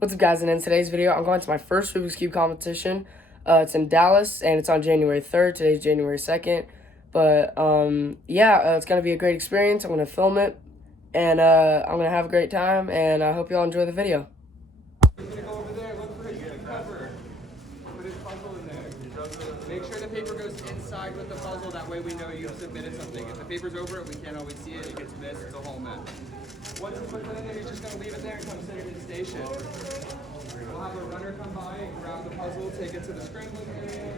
What's up, guys? And in today's video, I'm going to my first Rubik's Cube competition. It's in Dallas, and it's on January 3rd. Today's January 2nd. But, it's going to be a great experience. I'm going to film it, and I'm going to have a great time, and I hope you all enjoy the video. We're going to go over there, look for his cover. Put his puzzle in there. Make sure the paper goes inside with the puzzle. That way we know you've submitted something. If the paper's over it, we can't always see it. It gets missed. It's a whole mess. Once you put it in there, you're just going to leave it there and come sit it in the station. We'll have a runner come by and grab the puzzle, take it to the scrambling area.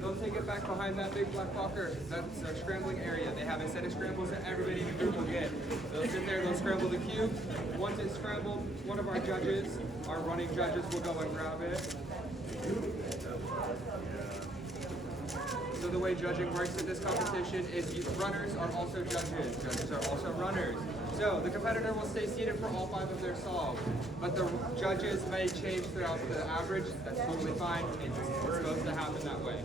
They'll take it back behind that big black locker. That's our scrambling area. They have a set of scrambles that everybody in the group will get. They'll sit there, they'll scramble the cube. Once it's scrambled, one of our judges, our running judges, will go and grab it. So the way judging works at this competition is runners are also judges. Judges are also runners. So the competitor will stay seated for all 5 of their solves, but the judges may change throughout the average. That's totally fine. It's supposed to happen that way.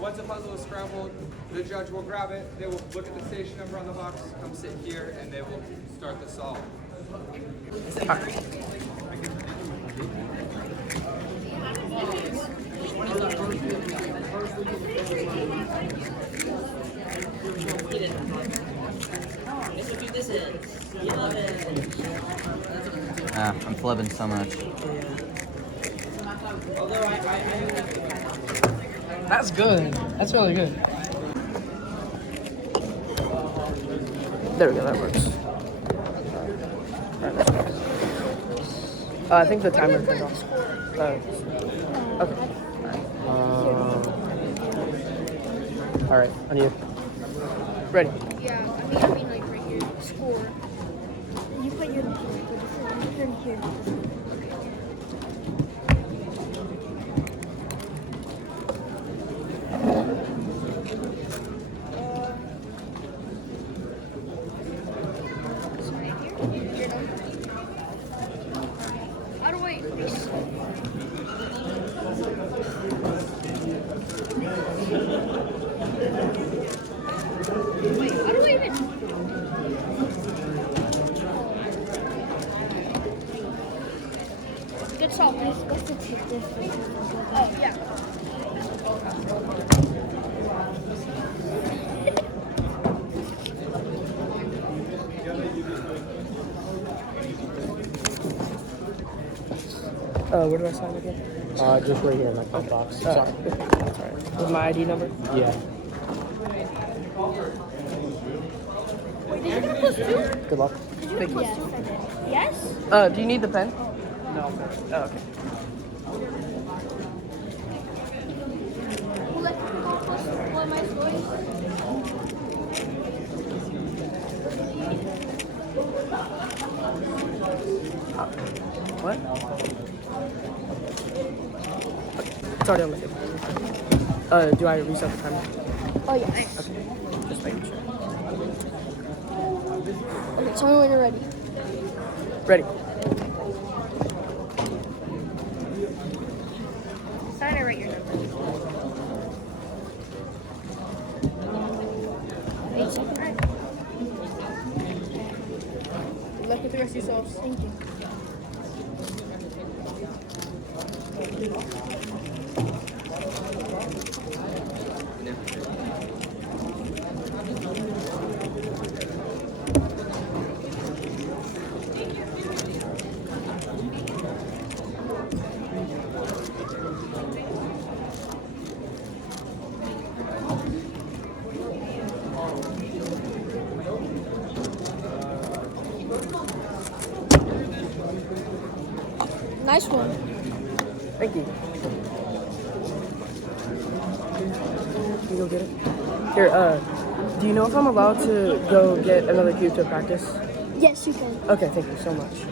Once a puzzle is scrambled, the judge will grab it. They will look at the station number on the box, come sit here, and they will start the solve. I'm flipping so much. That's good. That's really good. There we go. That works. All right, I think the timer turned off. Okay. All right. I need it. Ready. Yeah, I mean like right here, score. You put your turn here. So right here, your number. How do I erase? Wait, how do I even? Good solve. What's the difference? Oh, yeah. Where do I sign again? Just right here in my box. Sorry. That's all right. With my ID number? Yeah. Wait, did you get a plus 2? Good luck. Did you get a plus 2 for that? Yes? Do you need the pen? No. Oh, okay. What am I scoring? What? It's already on the table. Do I reset the timer? Oh, yeah. Okay. Just making sure. Okay, tell me when you're ready. Ready. Sign or write your number. 8 seconds. Alright. Good luck with the rest of yourselves. Thank you. Nice one. Thank you. Can you go get it? Here, do you know if I'm allowed to go get another cube to practice? Yes, you can. Okay, thank you so much.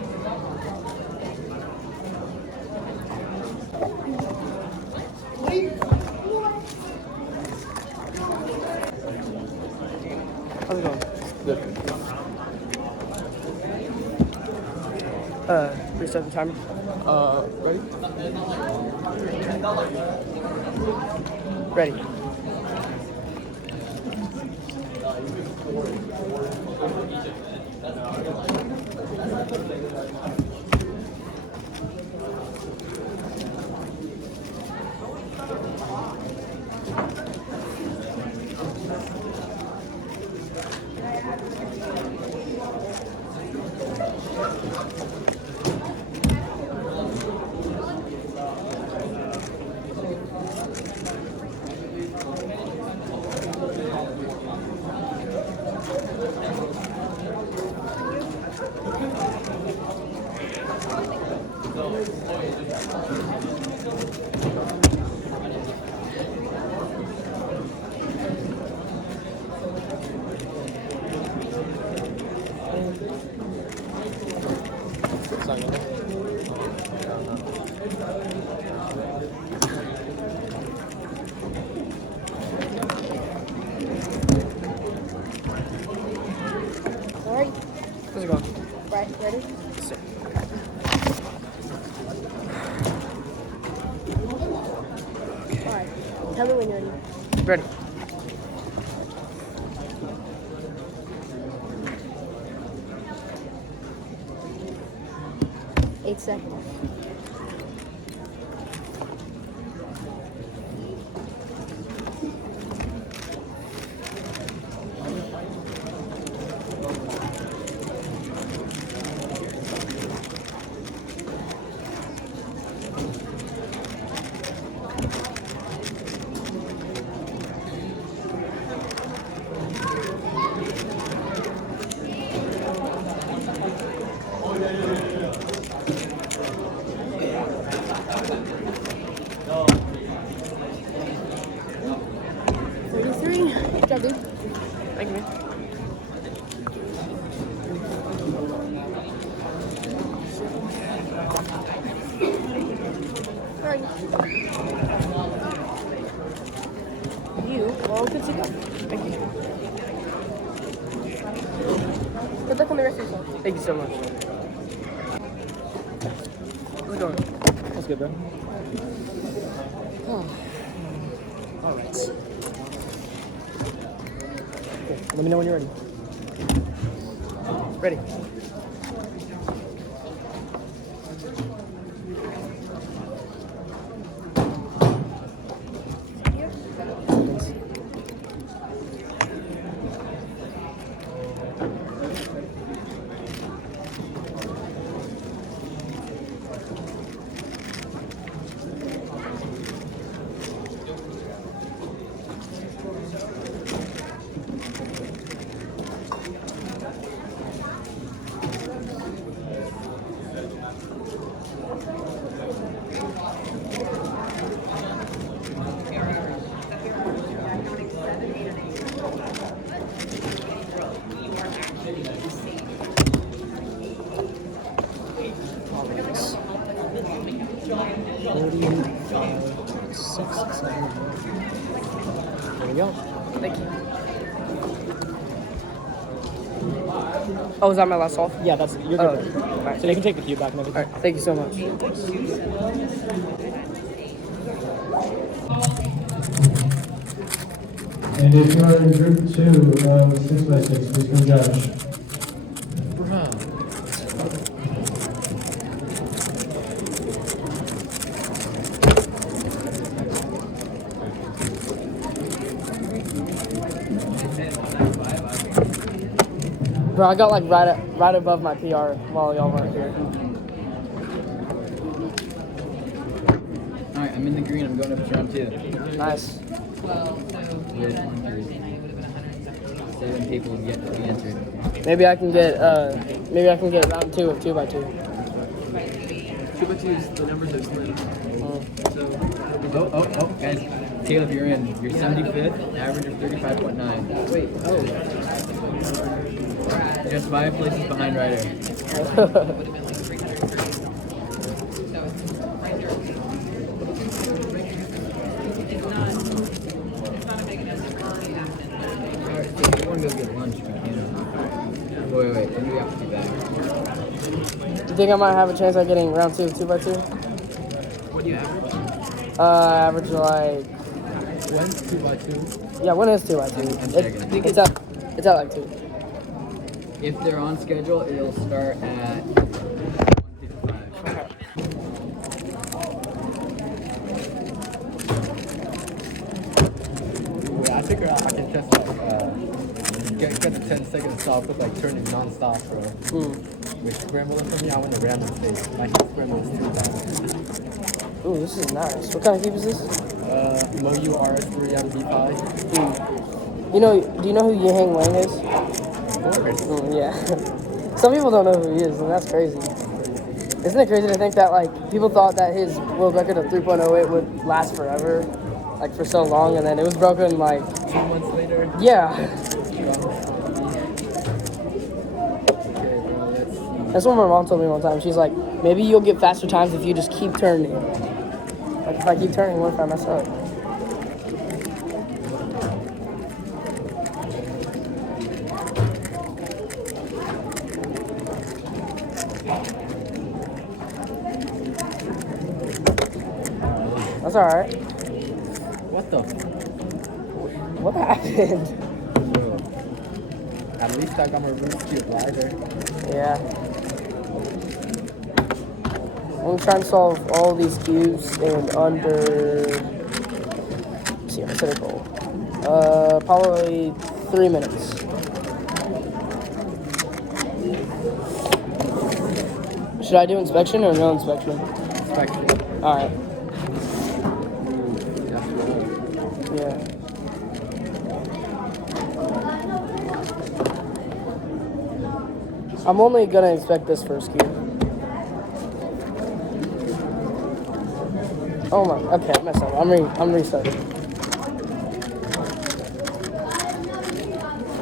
How's it going? Good. Restart the timer. Ready? Ready. All right. How's it going? Right. Ready? Yes, sir. All right. Tell me when you're ready. Ready. Eight seconds. Good job, dude. Thank you, man. All right. You all good to go. Thank you. Good luck on the rest of yourself. Thank you so much. How's it going? That's good, bro. All right. Okay, let me know when you're ready. Ready. There we go. Thank you. Oh, is that my last solve? Yeah, that's you're Oh, good. all right. So you can take the cube back and everything. All right. Thank you so much. And if you are in group 2 of 6x6, please come judge. Bro, I got like right above my PR while y'all weren't here. Alright, I'm in the green. I'm going up to round 2. Nice. With 7 people yet to be entered. Maybe I can get round 2 of 2x2. 2x2 is the numbers are slim. So Oh, guys. Caleb, you're in. You're 75th, average of 35.9. wait, oh. Just 5 places behind Ryder. Alright, so you want to go get lunch, we can. Wait, then we have to be back. You think I might have a chance at getting round 2 of 2x2? What do you average? Average like When's 2x2? yeah, when is 2x2? I'm checking. It's up. It's at like 2. If they're on schedule, it'll start at 1:55. Wait, I figure out I can test get the 10-second stop with like turning non-stop, bro. With scrambling for me, I want to ram on stage. My heat scramble is 2 times. Ooh, this is nice. What kind of cube is this? Moyu RS3 out of B5. You know, do you know who Yihang Wang is? Of course. Yeah. Some people don't know who he is, and that's crazy. Isn't it crazy to think that, like, people thought that his world record of 3.08 would last forever, like, for so long, and then it was broken, like... 2 months later. Yeah. Okay, bro, let's see. That's what my mom told me one time. She's like, maybe you'll get faster times if you just keep turning. Like, if I keep turning, what if I mess up? That's alright. What the? What happened? Bro. At least I got my Rubik's Cube lighter. Yeah. I'm gonna try and solve all these cubes in under... Let's see, I set a goal. Probably 3 minutes. Should I do inspection or no inspection? Inspection. Alright. That's right. Yeah. I'm only gonna inspect this first cube. Oh my, okay, I messed up. I'm restarting.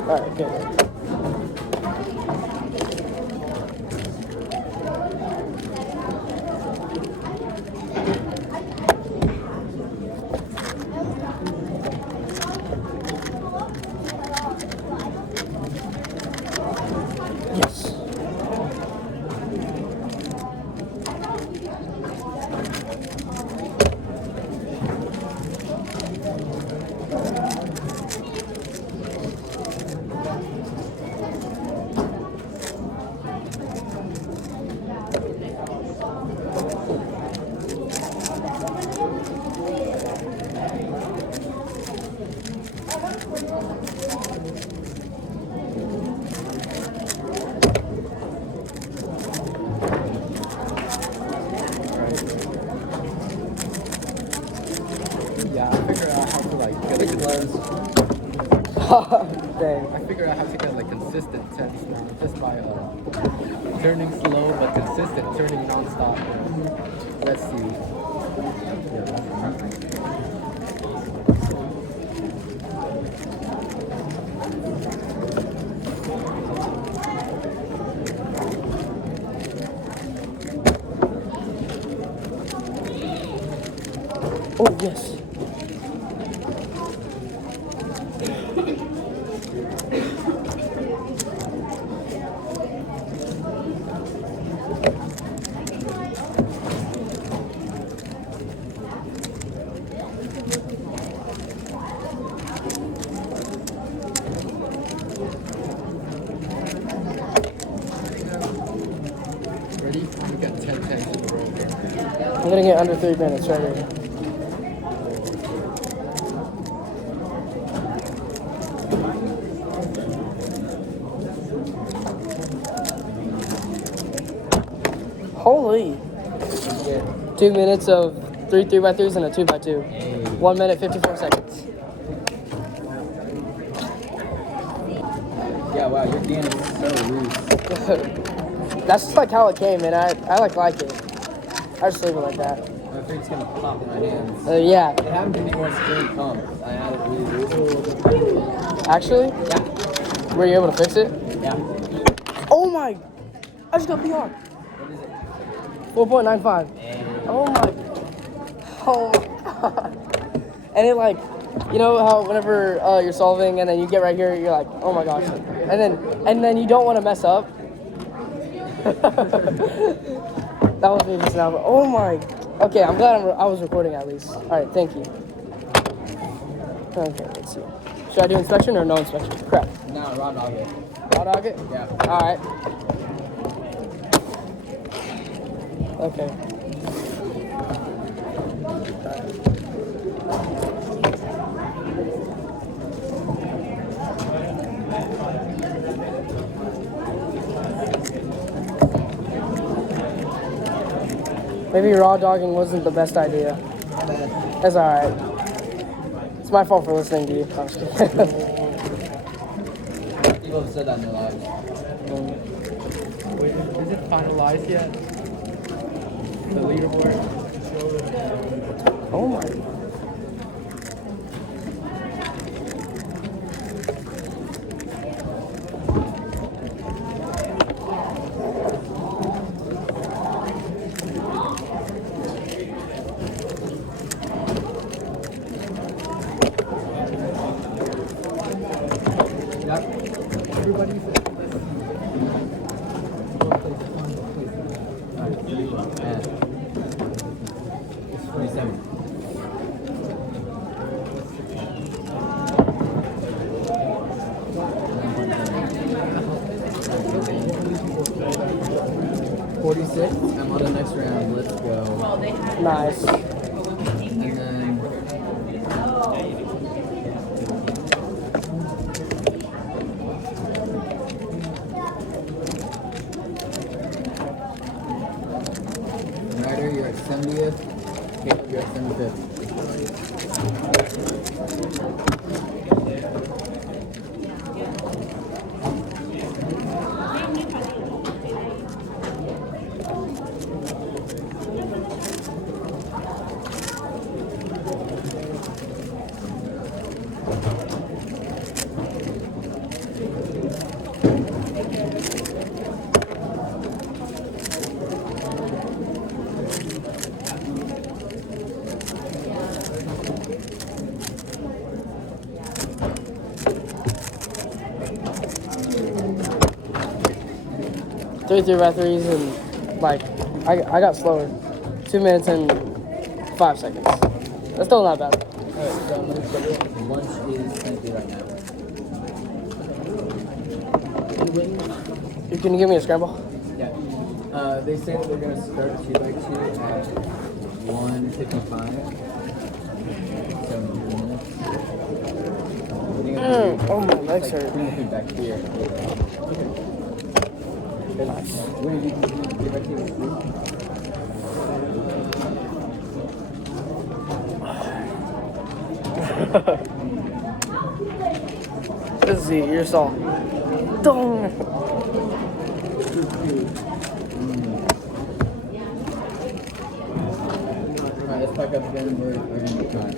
Alright, good. Yes. Yeah, I figure out how to like get like Dang. I figure out how to get like consistent tense now, just by turning slow but consistent, turning non-stop. Let's see. Oh, yes. Ready? We got 10 tenths in a row here. I'm gonna get under 3 minutes right here. Holy. 2 minutes of 3 3x3s and a 2x2. 1 minute, 54 seconds. Yeah, wow, your game is so loose. That's just like how it came, and I like it. I just leave it like that. I think it's gonna pop in my hands. Yeah. It happened to me once during comp. I had it really loose. Actually? Yeah. Were you able to fix it? Yeah. Oh my! I just got PR. What is it? 4.95. Oh my! Oh my god! And it like, you know how whenever you're solving and then you get right here, you're like, oh my gosh, and then you don't want to mess up. That was me just now. But oh my! Okay, I'm glad I was recording at least. All right, thank you. Okay, let's see. Should I do inspection or no inspection? Crap. No No, raw dog it. Raw dog it? Yeah. All right. Okay. Maybe raw dogging wasn't the best idea. That's alright. It's my fault for listening to you. I'm just kidding. People have said that in their lives. Wait, is it finalized yet? The leaderboard? Oh my. Yep. Everybody's it's 47. I'm on the next round. Let's go. Nice. And then Ryder, you're at 70th. Kate, you're at 75th. Three 3x3s and like I got slower. 2 minutes and 5 seconds. That's still not bad. Alright, so I'm gonna schedule it. Lunch is empty right now. You can give me a scramble? Yeah. They say that they're gonna start 2x2 at 1:55. 7 minutes. Oh, my legs hurt. Bring the food back here. Nice. When did you get back to your food? This is your salt. Dong. Alright, let's pack up again. We're gonna be time.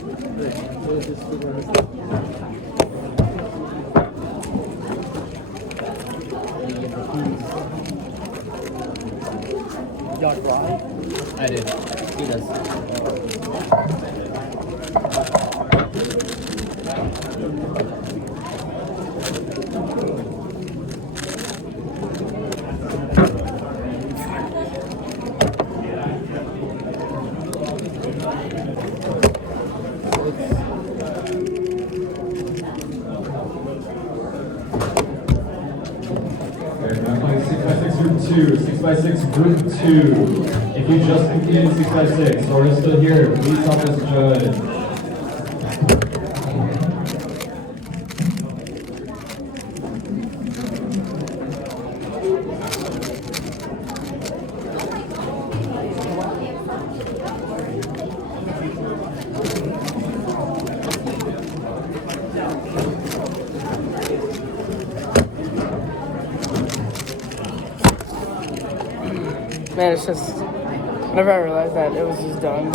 Y'all dry? I did. He does. I'm playing 6x6 group 2. 6x6 group 2. If you just completed 6x6 or are still here, please help us judge. Man, it's just, whenever I realized that it was just done.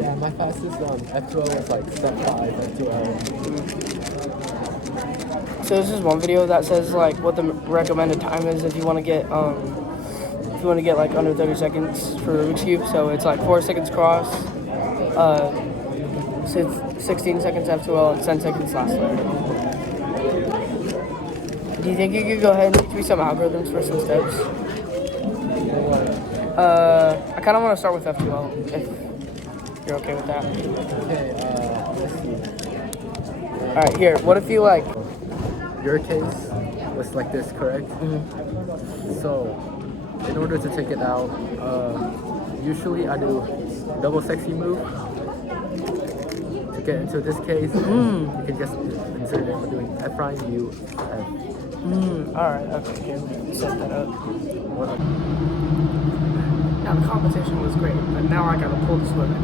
Yeah, my fastest F2L was like step 5 F2L. So this is one video that says like what the recommended time is if you want to get like under 30 seconds for Rubik's Cube. So it's like 4 seconds cross, 16 seconds F2L, and 10 seconds last layer. Do you think you could go ahead and teach me some algorithms for some steps? I kind of want to start with FQL, if you're okay with that. Okay, let's see. All right, here. What if you like? Your case was like this, correct? So, in order to take it out, usually I do double sexy move. To get into this case, you can just insert it by doing F prime U F. All right. Okay. Here, set that up. What- Now the competition was great, but now I gotta pull this limit.